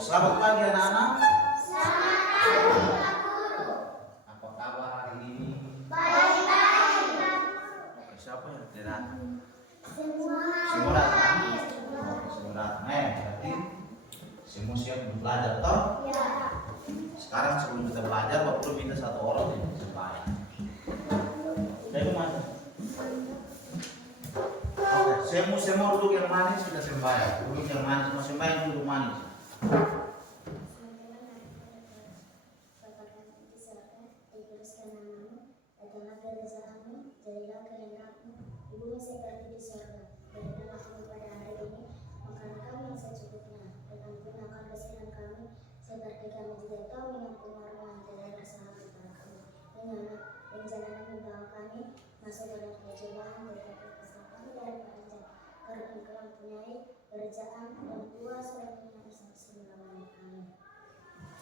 Selamat pagi anak-anak. Selamat pagi Pak Guru. Apa kabar hari ini? Baik-baik Pak Oke, siapa yang tidak datang? Semua datang. Semua datang. Berarti semua siap untuk belajar toh? Ya. Sekarang sebelum kita belajar, Bapak perlu minta satu orang yang sembahyang. Dari mana? Oke, semua duduk yang manis kita sembahyang. Duduk yang manis, mau sembahyang duduk manis. Dituliskan namamu, datanglah kerajaanmu, jadilah kehendakmu, di bumi seperti di surga. Berikanlah kami pada hari ini makanan kami yang secukupnya, dan ampuni akan kesalahan kami, seperti kami juga tahu mengampuni orang yang tidak bersalah kepada kami. Dan janganlah membawa kami masuk dalam pencobaan, tetapi kesalahan kami daripada jahat. Karena Engkau mempunyai kerajaan dan kuasa dan kemuliaan sampai selama-lamanya. Amin.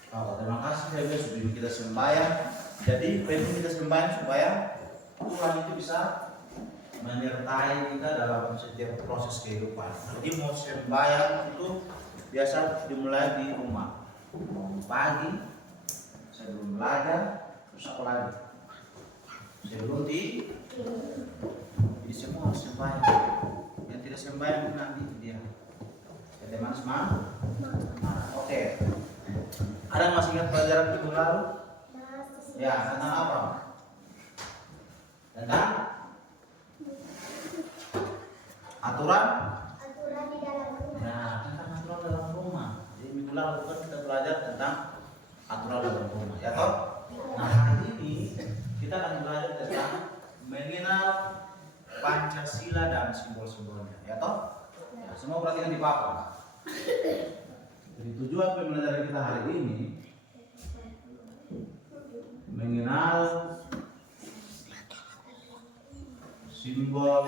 Terima kasih Bapak sebelum kita sembahyang. Jadi penting kita sembahyang supaya Tuhan itu bisa menyertai kita dalam setiap proses kehidupan. Jadi mau sembahyang itu biasa dimulai di rumah. Pagi sebelum belajar, terus apa lagi? Sebelum jadi semua harus sembahyang. Yang tidak sembahyang nanti dia. Jadi semangat. Oke. Ada yang masih ingat pelajaran minggu lalu? Ya, tentang apa? Tentang aturan di dalam rumah. Ya, tentang aturan dalam rumah. Jadi minggu lalu kan kita belajar tentang aturan dalam rumah, ya toh? Nah, hari ini kita akan belajar tentang mengenal Pancasila dan simbol-simbolnya, ya toh? Ya, semua perhatikan di papan. Jadi tujuan pembelajaran kita hari ini mengenal simbol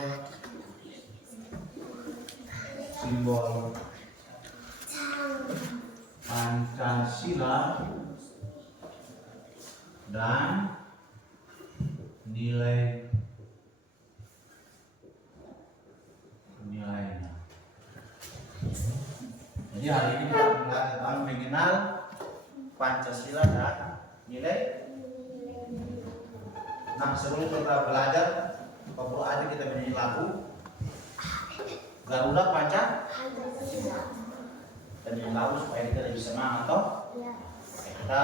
Pancasila dan nilainya. Jadi hari ini kita mulai tentang mengenal Pancasila dan nilai. Nah, sebelum kita belajar, Bapak aja kita menyanyi lagu Garuda Pancasila. Dan yang lagu supaya kita lebih semangat toh. Kita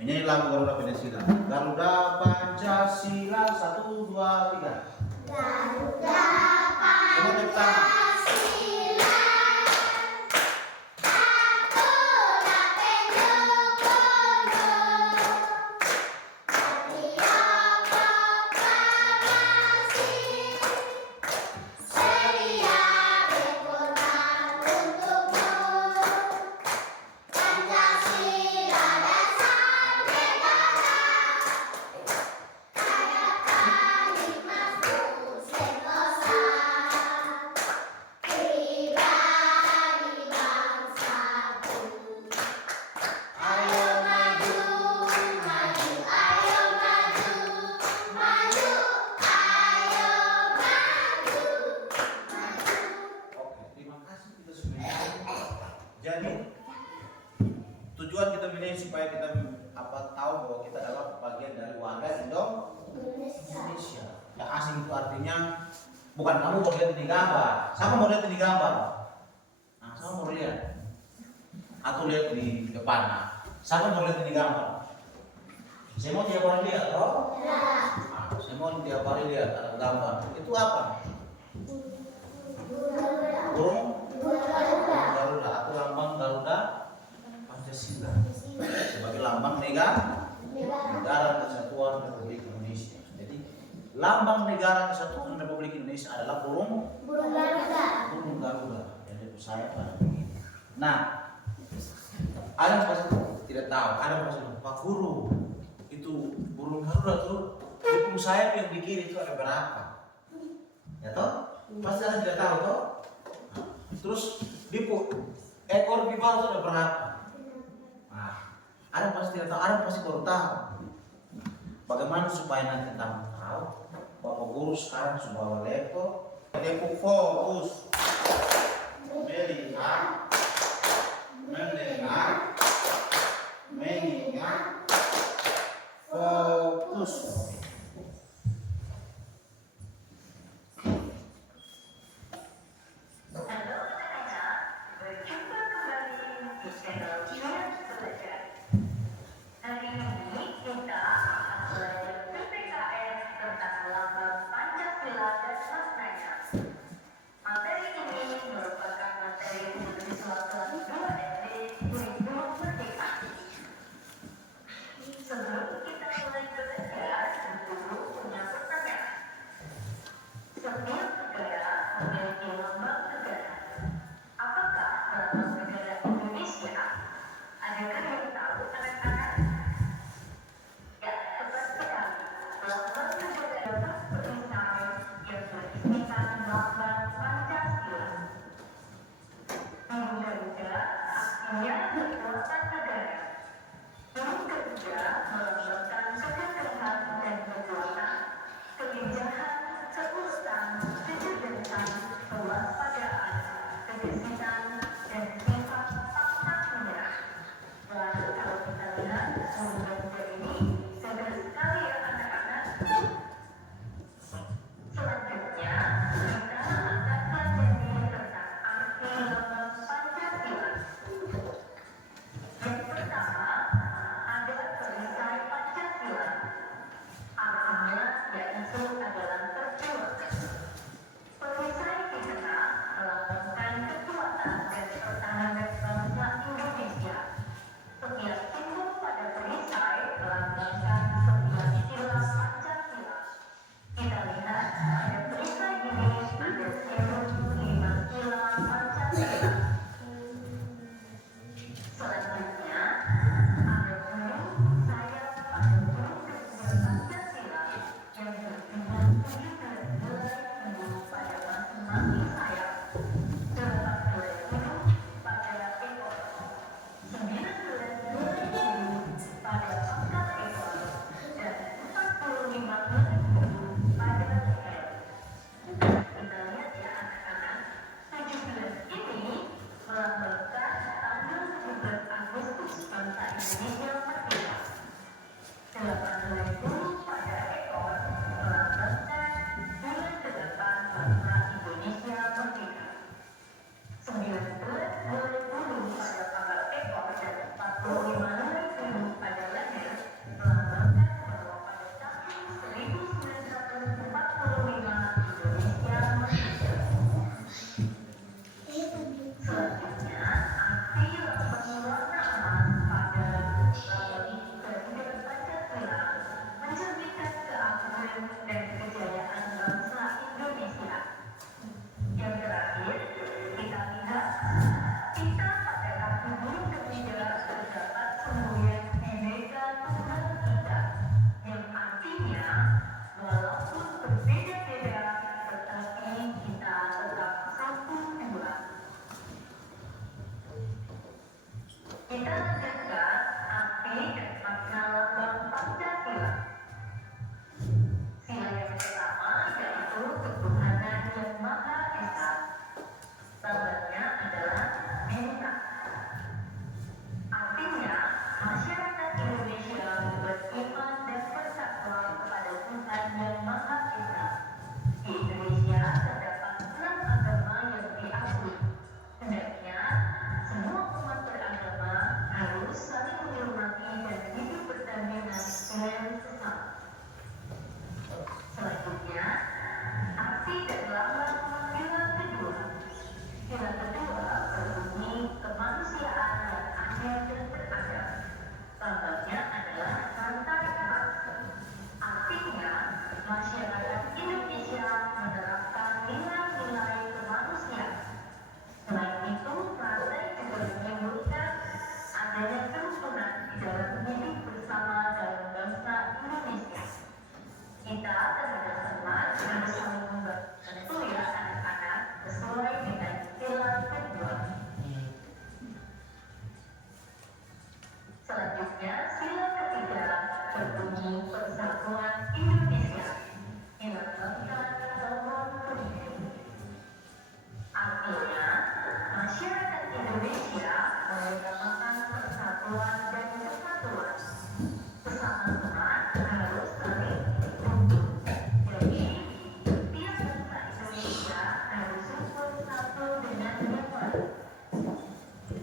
menyanyi lagu Garuda Pancasila. Garuda Pancasila 1 2 3. Garuda Semua tepuk tangan. Jadi tujuan kita milih supaya kita tahu bahwa kita adalah bagian dari warga Indonesia. Yang asing itu artinya bukan kamu mau lihat ini gambar. Siapa mau lihat ini gambar? Nah, siapa mau lihat? Atau lihat di depan. Nah, siapa mau lihat ini gambar? Saya mau tiap hari lihat, toh? Nah, saya mau tiap hari lihat ada gambar. Itu apa? Burung Garuda atau lambang Garuda Pancasila sebagai lambang negara kesatuan Republik Indonesia. Jadi lambang negara kesatuan Republik Indonesia adalah burung Garuda. Jadi saya pada begini. Nah, ada yang pasti tidak tahu. Ada yang pasti Pak Guru itu burung Garuda tuh di punggung sayap yang di kiri itu ada berapa? Ya toh? Pasti ada yang tidak tahu toh? Terus di ekor di bawah itu ada berapa? Nah, ada yang pasti tidak tahu, ada yang pasti baru tahu. Bagaimana supaya nanti kamu tahu? Bapak Guru sekarang sudah bawa laptop, dia fokus melihat, mendengar,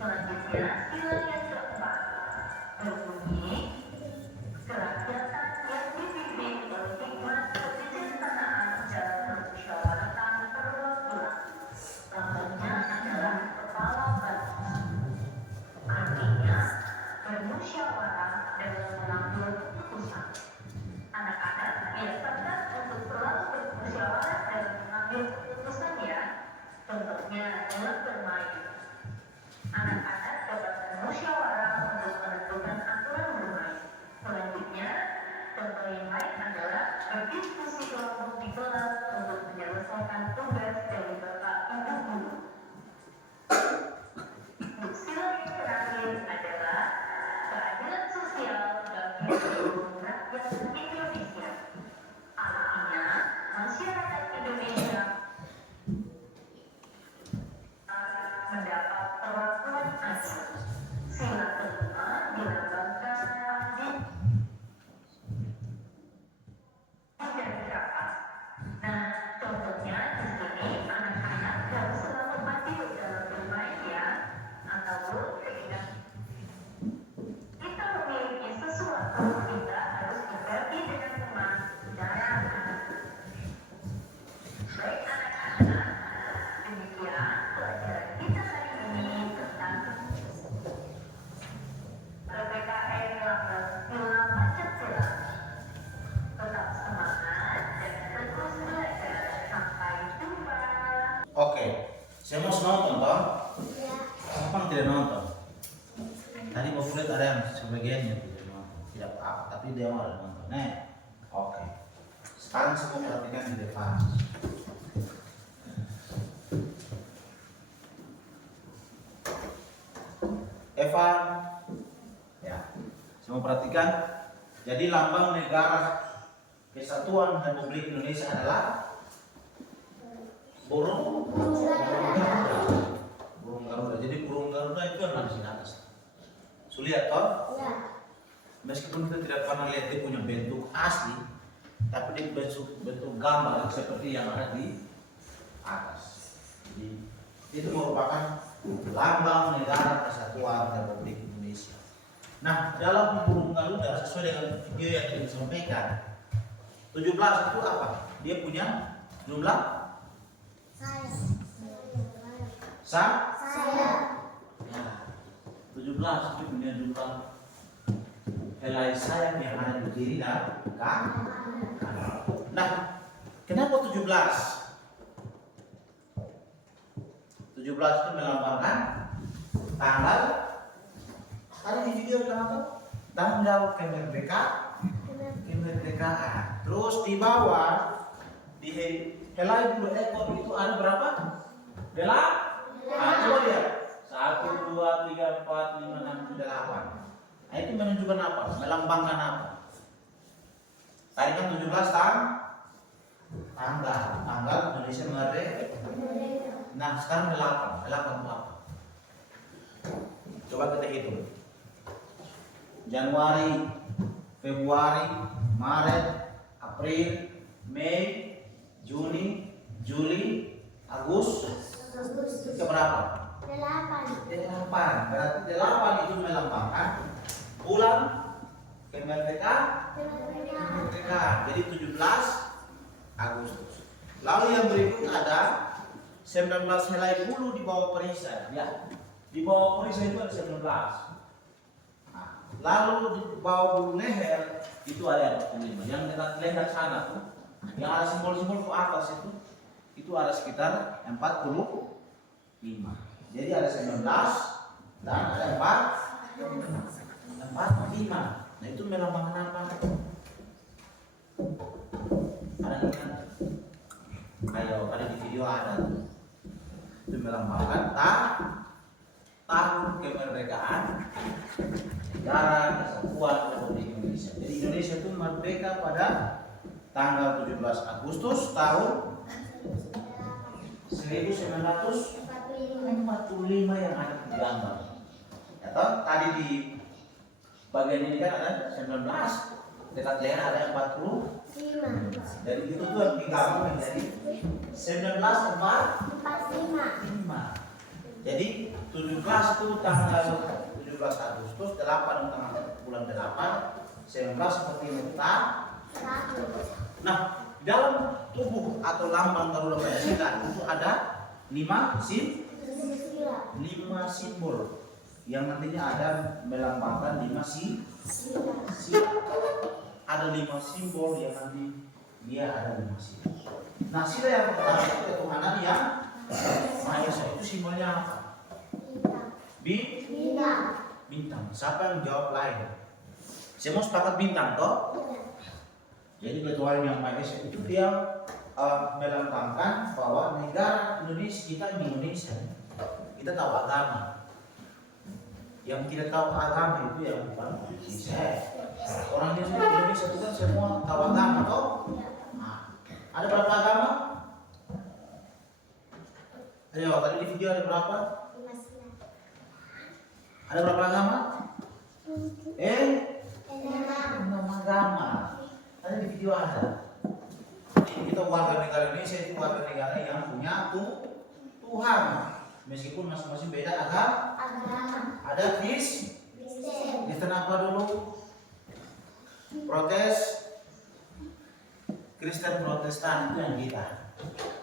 Selanjutnya, sila yang keempat berbunyi, kerakyatan yang dipimpin oleh hikmat kebijaksanaan dalam permusyawaratan perwakilan. Lambangnya adalah kepala batu. Artinya, bermusyawarah dalam mengambil keputusan. Anak-anak biasakan untuk selalu bermusyawarah dalam mengambil keputusan ya. Contohnya dalam bermain. Anak-anak dapat bermusyawarah untuk menentukan aturan bermain. Selanjutnya, contoh yang lain adalah berdiskusi kelompok di kelas untuk menyelesaikan tugas dari bapak ibu guru. Sila yang terakhir adalah keadilan sosial bagi seluruh rakyat Indonesia. Artinya, masyarakat Indonesia mendapat perlakuan adil. Sila kelima dilambangkan dan rapat. Nah, contohnya di sini anak-anak harus selalu adil dalam bermain ya. Ataupun ketika kita memiliki sesuatu, kita harus berbagi dengan teman, saudara. Baik anak-anak, demikian pelajaran kita hari ini tentang PPKN Lambang Sila Pancasila. Tetap semangat dan terus belajar. Sampai jumpa. Oke, saya mau nonton toh. Ya. Siapa yang tidak nonton? Tadi Bapak lihat ada yang sebagian yang tidak nonton, tidak apa, tapi dia mau ada nonton. Oke. Sekarang saya mau perhatikan di depan. Evan, ya, saya mau perhatikan. Jadi lambang negara Kesatuan Republik Indonesia adalah burung Garuda. Burung Garuda. Jadi burung Garuda itu ada di sini atas. Sulihat toh? Ya. Meskipun kita tidak pernah lihat dia punya bentuk asli, tapi dia bentuk gambar seperti yang ada di atas. Jadi itu merupakan lambang negara Kesatuan Republik Indonesia. Nah, dalam burung Garuda sesuai dengan video yang kita sampaikan, 17 itu apa? Dia punya jumlah Saya. Nah, 17 itu punya jumlah helai sayap yang ada di kiri dan kanan. Nah, kenapa 17? 17 itu melambangkan tanggal. Tadi di video bilang apa? Tanggal kemerdekaan. Terus di bawah di helai 2 ekor itu ada berapa? Coba lihat. 1, 2, 3, 4, 5, 6, 7, 8. Nah, itu menunjukkan apa? Melambangkan apa? Tadi kan 17 tanggal Indonesia merdeka. Nah, sekarang 8 itu apa? Coba kita hitung. Januari, Februari, Maret, April, Mei, Juni, Juli, Agustus. Itu berapa? 8. Berarti 8 itu melambangkan bulan kemerdekaan. Jadi 17 Agustus. Lalu yang berikut ada 19 helai bulu di bawah perisai. Ya, di bawah perisai itu ada 19. Nah, lalu di bawah bulu leher itu ada 45. Yang dekat leher sana tuh, yang ada simbol-simbol ke atas itu ada sekitar 45. Jadi ada 19 dan ada 45. Nah, itu melambangkan apa? Ada ingat? Ayo, ada di video ada. Itu melambangkan tahun kemerdekaan negara Kesatuan Republik Indonesia. Jadi Indonesia itu merdeka pada tanggal 17 Agustus tahun 1945 yang ada di gambar. Ya toh, tadi di bagian ini kan ada 19, dekat leher ada 45. Dari itu tuh digabung menjadi 1945. Jadi 17 itu tanggal 17 Agustus, 8 tengah bulan 8, 19 seperti ini. Nah, dalam tubuh atau lambang Garuda Pancasila itu ada 5 simbol yang nantinya ada melambangkan 5 sila. Ada 5 simbol yang nanti dia ada 5 simbol. Nah, sila yang pertama itu ketuhanan yang Maha Esa. Itu simbolnya apa? Bintang. Siapa yang jawab lain? Semua sepakat bintang toh? Jadi ketuhanan yang Maha Esa itu dia melambangkan bahwa negara Indonesia, kita di Indonesia, kita tahu agama. Yang kita tahu agama itu yang bukan Indonesia. Orang Indonesia itu kan semua tahu agama toh? Nah, ada berapa agama? Ayo, tadi di video ada berapa? Ada berapa agama? 6 agama. Tadi di video ada. Kita warga negara Indonesia itu warga negara yang punya Tuhan. Meskipun masing-masing beda agama. Ada Kristen apa dulu? Kristen Protestan itu yang kita.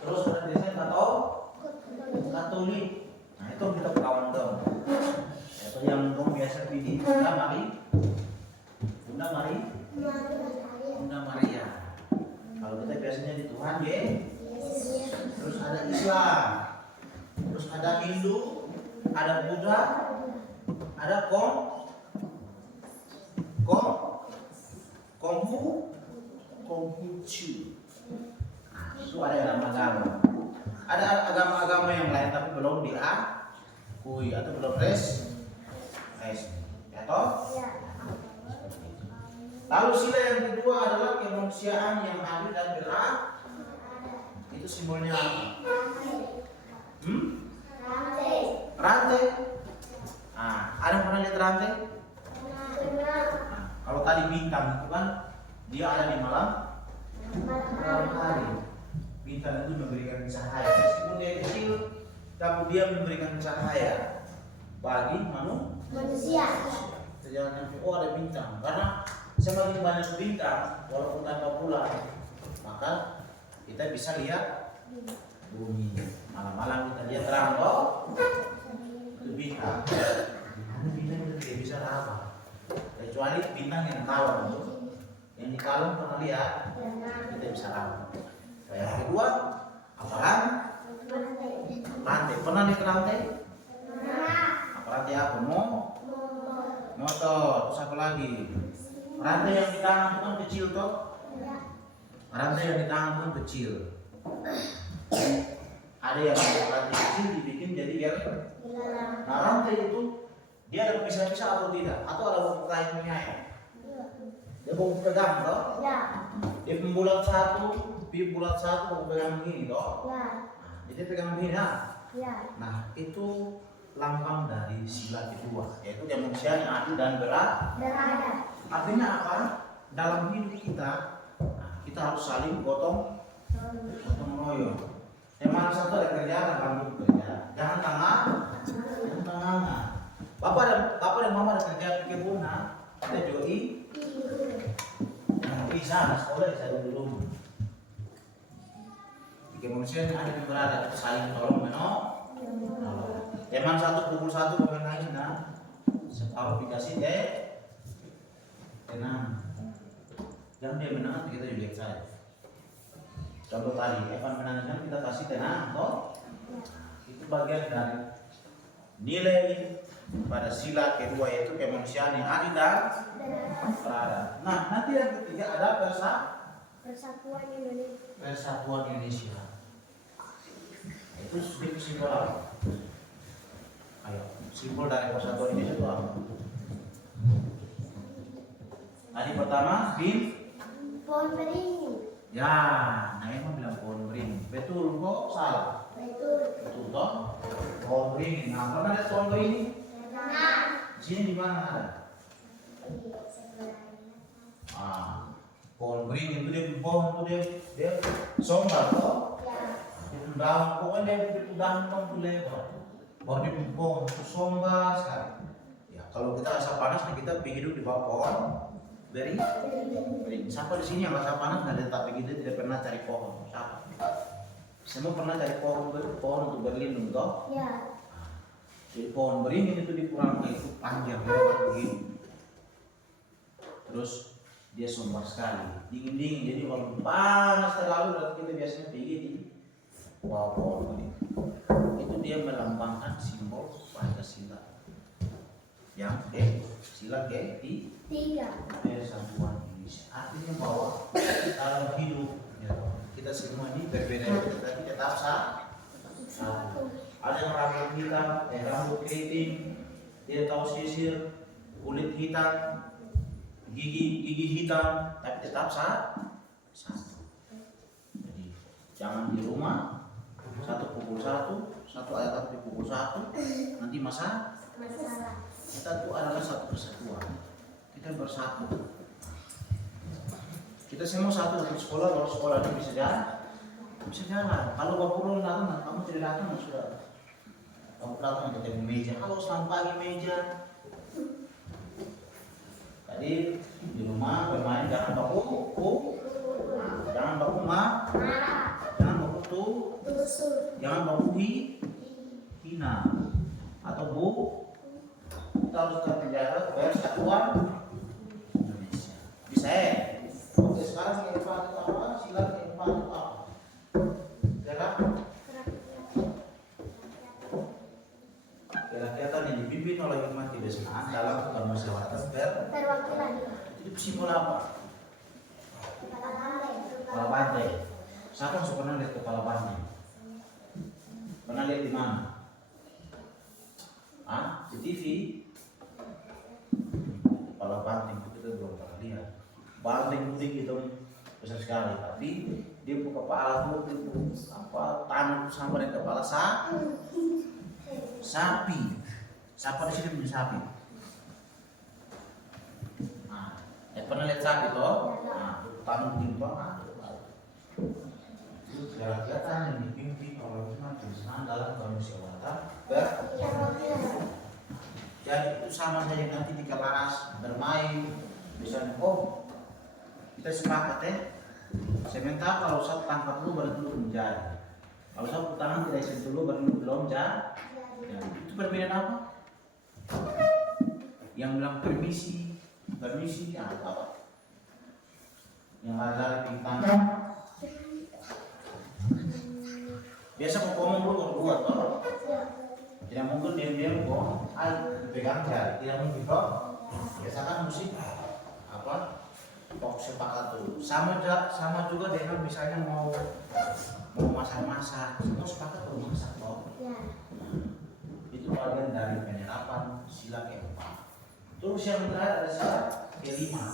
Terus ada Kristen Katolik. Nah itu kita kawan dong. Atau yang dong biasa pilih Bunda Maria. Kalau kita biasanya di Tuhan ya. Terus ada Islam. Terus ada Hindu, ada Buddha, ada Konghucu. Itu ada dalam agama. Ada agama-agama yang lain tapi belum diakui atau belum resmi. Ya toh? Lalu sila yang kedua adalah kemanusiaan yang adil dan beradab. Itu simbolnya apa? Rantai. Nah, ada yang pernah lihat rantai? Nah, kalau tadi bintang itu kan dia ada di malam hari. Bintang itu memberikan cahaya. Meskipun dia kecil, tapi dia memberikan cahaya bagi manusia. Jangan sampai ada bintang, karena semakin banyak bintang, walaupun tanpa bulan, maka kita bisa lihat bumi. Malam-malam kita lihat terang toh, itu bintang. Bintang itu tidak bisa apa, kecuali bintang yang kalem. Yang di kalem pernah lihat, kita bisa apa. Yang kedua, apa rantai. Pernah lihat rantai? Apa rantai apa? Motor. Terus apa lagi? Rantai yang di tangan itu kan kecil toh? Rantai yang di tangan itu kan kecil. Ada yang rantai kecil dibikin jadi biar. Nah rantai itu dia ada pisah-pisah atau tidak? Atau ada kainnya ya? Dia mau pegang toh? Dia pembulat satu, bulat satu mau pegang begini toh? Jadi pegang begini Nah itu lambang dari sila kedua, yaitu kemanusiaan yang adil dan beradab. Artinya apa? Dalam hidup kita, kita harus saling gotong royong. Yang mana satu ada kerjaan, bantu kerja. Jangan tangan. Bapak dan mama ada kerja di kebunan, kita juga bisa sekolah bisa dulu. Di kemanusiaan yang adil dan beradab, saling tolong menolong. Teman satu pukul satu bukan lagi separuh dikasih tenang. Jangan dia menang kita juga saja. Contoh tadi Evan menang kita kasih tenang toh. Itu bagian dari nilai pada sila kedua yaitu kemanusiaan yang adil dan beradab. Nah nanti yang ketiga ada persatuan Indonesia. Itu simbol apa? Ayo, simbol dari persatuan Indonesia itu apa? Tadi pertama pohon beringin. Ya, nah emang bilang pohon beringin. Betul kok salah? Betul toh? Pohon beringin. Nah, pernah lihat pohon beringin? Di sini di mana ada? Pohon beringin itu dia pohon tuh dia sombar toh? Itu daun, pokoknya dia daun tuh lebar. Baru dia pohon itu sombar sekali. Ya, Kalau kita rasa panas, nah kita pergi hidup di bawah pohon beri. Siapa di sini yang rasa panas nggak tetap begitu, tidak pernah cari pohon? Siapa? Semua pernah cari pohon untuk berlindung toh? Ya. Jadi pohon beringin itu di Purangga itu panjang lebar begini. Terus dia sumber sekali, dingin, jadi kalau panas terlalu berarti kita biasanya pergi di bawah pohon ini. Itu dia melambangkan simbol Pancasila. Yang sila Tiga. Persatuan Indonesia. Artinya bahwa dalam hidup ya, kita semua ini berbeda, tetapi tetap satu. Ada yang rambut hitam, rambut keriting, dia tahu sisir, kulit hitam, gigi hitam, tapi tetap satu. Jadi jangan di rumah satu pukul satu ayat dipukul satu, nanti masalah. Kita itu adalah satu kesatuan. Kita bersatu. Kita semua satu dalam sekolah, kalau sekolah ini bisa jalan. Kalau bapak pulang datang, kamu tidak datang sudah. Kamu datang ketemu meja. Halo, selamat pagi meja. Tadi di rumah bermain jangan baku, jangan baku jangan baku jangan baku hina atau bu. Kita harus tetap menjaga persatuan Indonesia. Bisa ya? Oke, sekarang yang empat itu apa? Sila yang empat itu apa? Kira-kira yang dipimpin oleh hikmat kebiasaan dalam kemusyawaratan Perwakilan. itu simbol apa? Kepala banteng. Siapa yang pernah lihat kepala banteng? Pernah lihat di mana? Di TV. Kepala banteng itu kita belum pernah lihat. Banteng putih itu besar sekali, tapi dia punya kepala itu tangan sama dengan kepala sapi. Siapa di sini punya sapi? Pernah lihat sapi toh? Tangan begini toh? Itu kelihatan yang dipimpin oleh hikmat kebiasaan dalam kemusyawaratan perwakilan. Jadi itu sama saja nanti di kelas bermain, misalnya kita sepakat ya. Sementara kalau satu tangkap dulu baru dulu menjadi. Kalau satu tangan tidak sentuh dulu baru belum jadi. Itu perbedaan apa? Yang bilang permisi apa? Yang ada pingtan. Biasa mau ngomong dulu baru buat toh. Tidak mungkin diam-diam dipegang jari, tidak mungkin toh. Biasakan musik sepakat dulu. Sama juga dengan misalnya mau masak, semua sepakat dulu masak toh. Itu bagian dari penyerapan sila keempat. Terus yang terakhir ada sila kelima.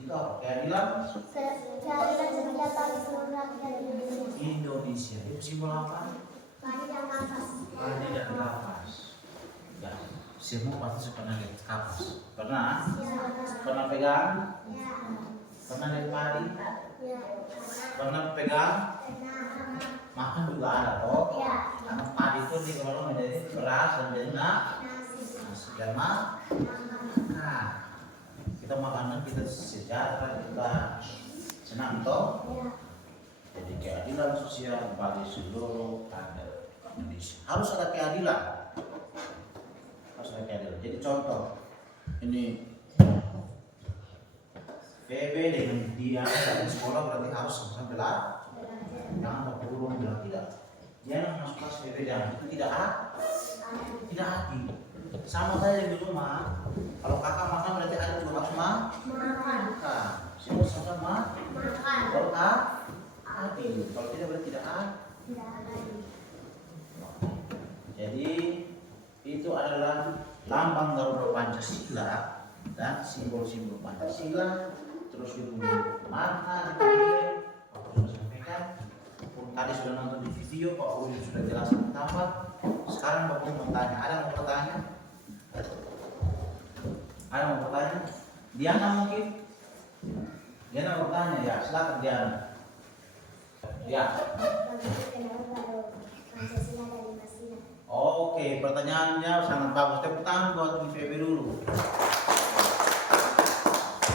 Itu apa? Keadilan Sejahtera di seluruh rakyat Indonesia. Itu simbol apa? Padi dan kapas. Padi dan kapas. Ya, semua pasti pernah lihat kapas. Pernah? Pernah pegang? Ya. Pernah lihat padi? Ya. Pernah pegang? Makan juga ada toh. Ya. Karena padi itu dikelola menjadi beras dan jadi nasi dan makan. Kita makanan kita sejahtera, kita senang toh. Ya. Jadi keadilan sosial bagi seluruh kader Indonesia. Harus ada keadilan. Jadi contoh ini PB dengan dia di sekolah berarti harus sama-sama belajar. Jangan berkurung bilang tidak. Jangan masuk kelas PB jangan itu tidak adil. Sama saya di rumah. Kalau kakak makan berarti ada juga harus makan. Semua sama makan. Kalau adil. Kalau tidak berarti tidak adil. Jadi itu adalah lambang Garuda Pancasila dan simbol-simbol Pancasila. Terus dibunyi mana Pak sudah sampaikan. Tadi sudah nonton di video, Pak Uli sudah jelaskan tampak. Sekarang Bapak mau tanya, ada mau bertanya? Ada mau bertanya? Diana mungkin? Diana bertanya ya, silakan Diana. Ya. Kenapa baru Pancasila dari Masina? Oke, pertanyaannya sangat bagus. Tepuk tangan buat IPB dulu.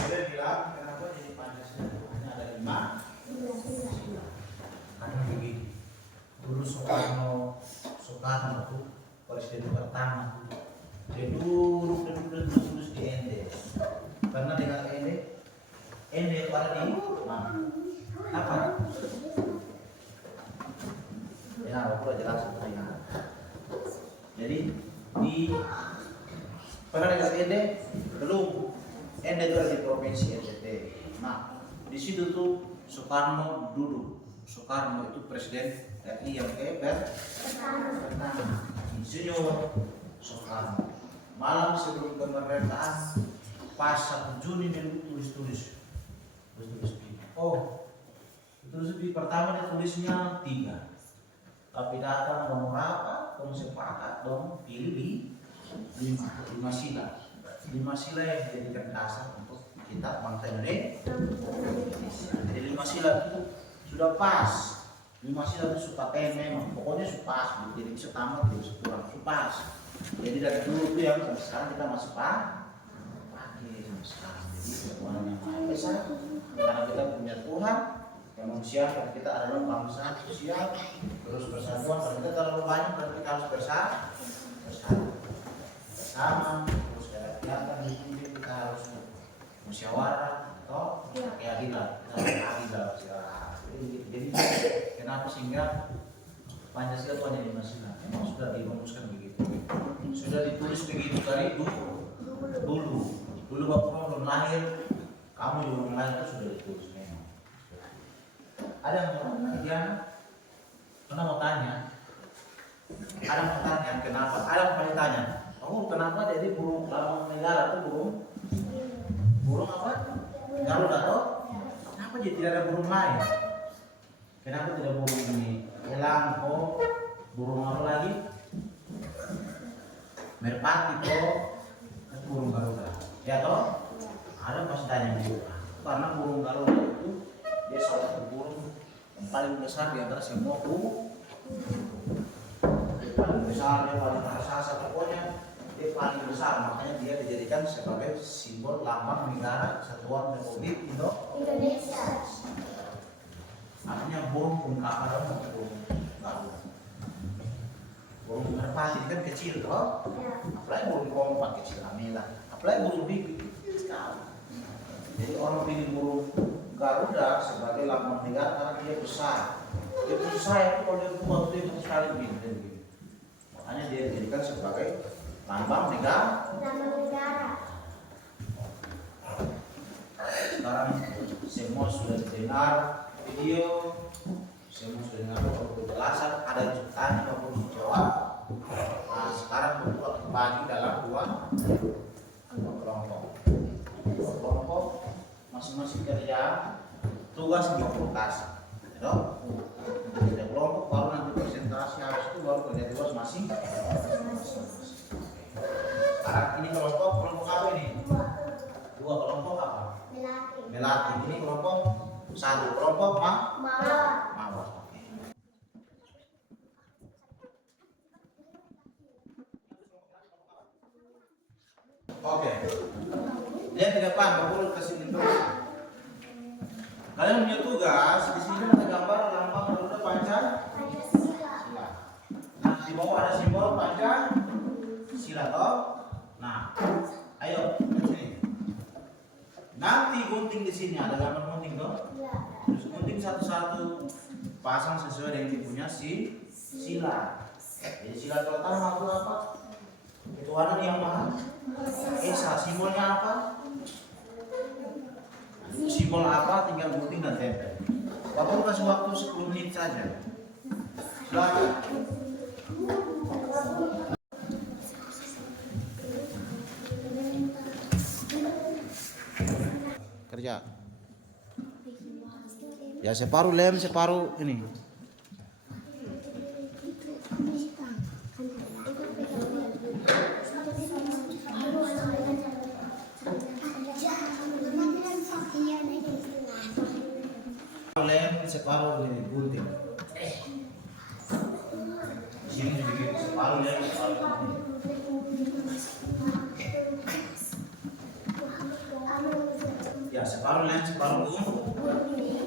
Dia bilang kenapa jadi Pancasila itu hanya ada 5 sila. Karena begini. Dulu Soekarno itu presiden pertama. Dia duduk terus di ND. Karena dengan ND itu ada di mana? Apa? Ya, aku udah jelasin tadi. Jadi di pernah dengan ND belum? ND itu ada di provinsi NTT. Nah, di situ tuh Soekarno duduk. Soekarno itu presiden RI yang pertama. Insinyur Soekarno. Malam sebelum kemerdekaan, pas 1 Juni dia tulis. Oh, tulis pertama dia tulisnya 3. Tapi datang nomor apa? Dong sepakat dong pilih di 5 sila. 5 sila yang dijadikan dasar untuk kita bangsa Indonesia. Jadi 5 sila itu sudah pas. 5 sila itu suka memang pokoknya pas. Jadi bisa tambah, tidak bisa kurang, pas. Jadi dari dulu itu yang sampai sekarang kita masih pakai sampai sekarang. Jadi Tuhan yang Maha Esa, karena kita punya Tuhan yang manusia, kita adalah bangsa sosial, terus persatuan. Kalau kita terlalu banyak, berarti kita harus bersama, terus kegiatan di sini kita harus musyawarah atau keadilan, Jadi kenapa sehingga Pancasila itu hanya 5 sila? Memang sudah dirumuskan begitu, sudah ditulis begitu dari dulu waktu kamu belum lahir, kamu juga belum lahir itu sudah ditulis memang. Ada yang mau tanya? Kenapa? Ada yang pasti tanya, kenapa jadi burung lambang negara itu burung apa? Garuda toh? Kenapa jadi tidak ada burung lain? Kenapa tidak burung ini? Elang kok? Burung apa lagi? Merpati kok? Burung Garuda. Ya toh? Ada pasti tanya juga. Karena burung Garuda itu dia salah satu burung yang paling besar di antara semua burung. Dia paling besar, dia paling raksasa, pokoknya dia paling besar. Makanya dia dijadikan sebagai simbol lambang negara Kesatuan Republik Indonesia. Artinya burung pungkakan atau burung Garuda. Burung merpati kan kecil toh? Apalagi burung kompak kecil, amela. Apalagi burung bibit kecil sekali. Jadi orang pilih burung Garuda sebagai lambang negara karena dia besar. Dia besar itu kalau dia buat dia besar sekali begini. Makanya dia dijadikan sebagai lambang negara. Sekarang semua sudah dengar video, semua sudah dengar penjelasan, ada yang tanya maupun jawab. Nah, sekarang bentuk akan dibagi dalam dua kelompok. Masing-masing kerja tugas di lokasi. Kerja kelompok baru nanti presentasi, habis itu baru kerja tugas masing. Sekarang ini kelompok apa ini? Dua kelompok apa? Melati. Ini kelompok satu, kelompok mawar. Oke. Lihat di depan, baru ke sini terus. Kalian punya tugas di sini ada gambar lambang Garuda Pancasila. Nah, di bawah ada simbol Pancasila toh. Nah, ayo ke sini. Nanti gunting di sini ada gambar gunting toh. Terus gunting satu-satu, pasang sesuai dengan punya sila. Jadi sila pertama itu apa? Ketuhanan yang Maha Esa. Simbolnya apa? Simbol apa? Tinggal gunting dan tempel. Bapak kasih waktu 10 menit saja. Silakan. Kerja. Ya separuh lem, separuh ini. Lem separuh ini gunting. Sini begitu separuh lem Ya, separuh lain, separuh ini.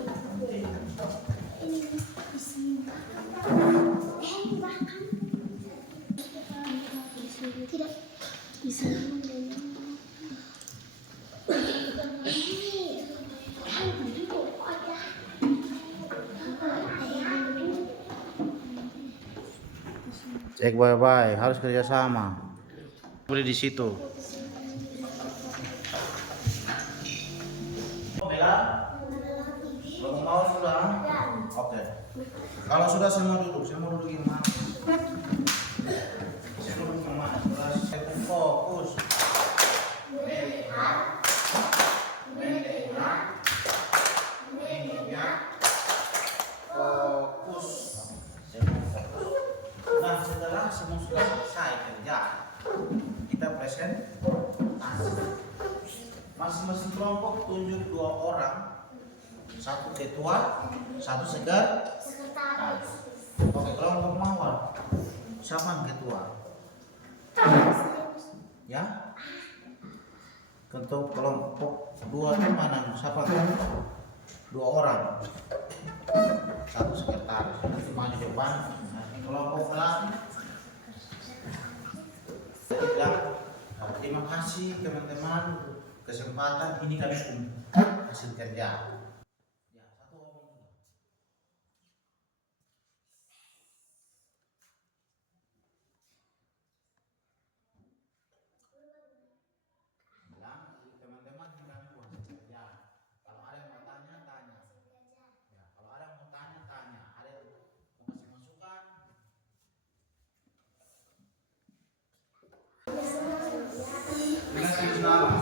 Tidak bisa Cek baik-baik, harus kerjasama. Boleh di situ. Bella, belum mau sudah? Oke. Kalau sudah saya mau duduk yang mana? Saya duduk yang mana? Saya fokus. Fokus. Nah, setelah semua sudah selesai kerja, kita presentasi. Masing-masing kelompok tunjuk 2 orang, 1 ketua, 1 sekretaris. Oke, kelompok mawar. Siapa yang ketua? Ya? Untuk kelompok 2 itu mana? Siapa ketua? 2 orang, 1 sekretaris. Nanti maju depan. Kelompok lain. Terima kasih teman-teman. Kesempatan ini kami hasil kerja. Ya, 1 orang. Bilang teman-teman ini kami hasil kerja. Kalau ada yang mau tanya, tanya. Ya, kalau ada yang mau tanya, tanya. Ada yang mau kasih masukan. Dengan nama.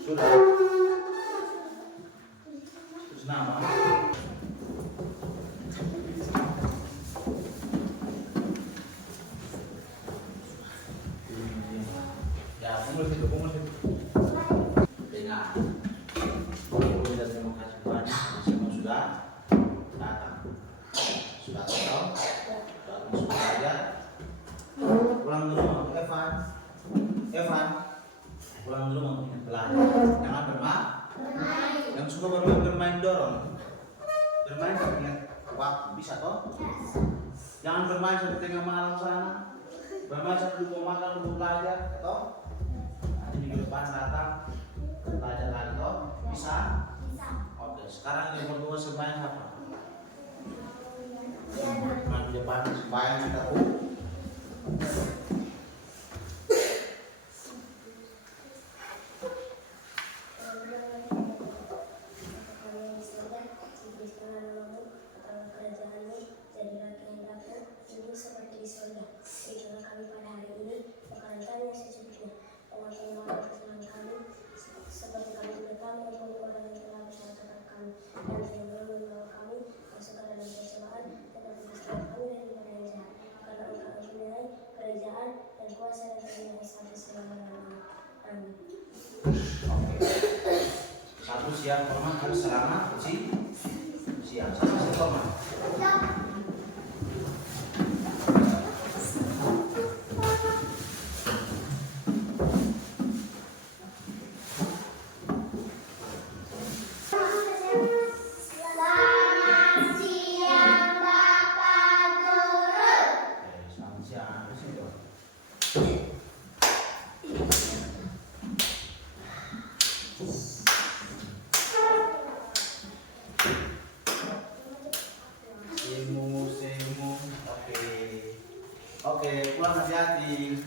Sudah. Terus nama. Ya, kumpul situ. Dengar. Terima kasih banyak. Semua sudah datang. Sudah tahu. Sudah aja. Pulang dulu untuk Evan. Pulang dulu untuk belajar. Jangan bermain. Yang suka bermain dorong. Bermain ingat waktu bisa toh? Jangan bermain sampai tengah malam sana. Bermain sampai lupa makan, lupa belajar, toh? Nanti minggu depan datang belajar lagi toh? Bisa? Oke, sekarang yang berdua sembahyang apa? Minggu depan sembahyang kita tuh. Satu siang format harus selamat siang sama si format. Oke, pulang hati-hati.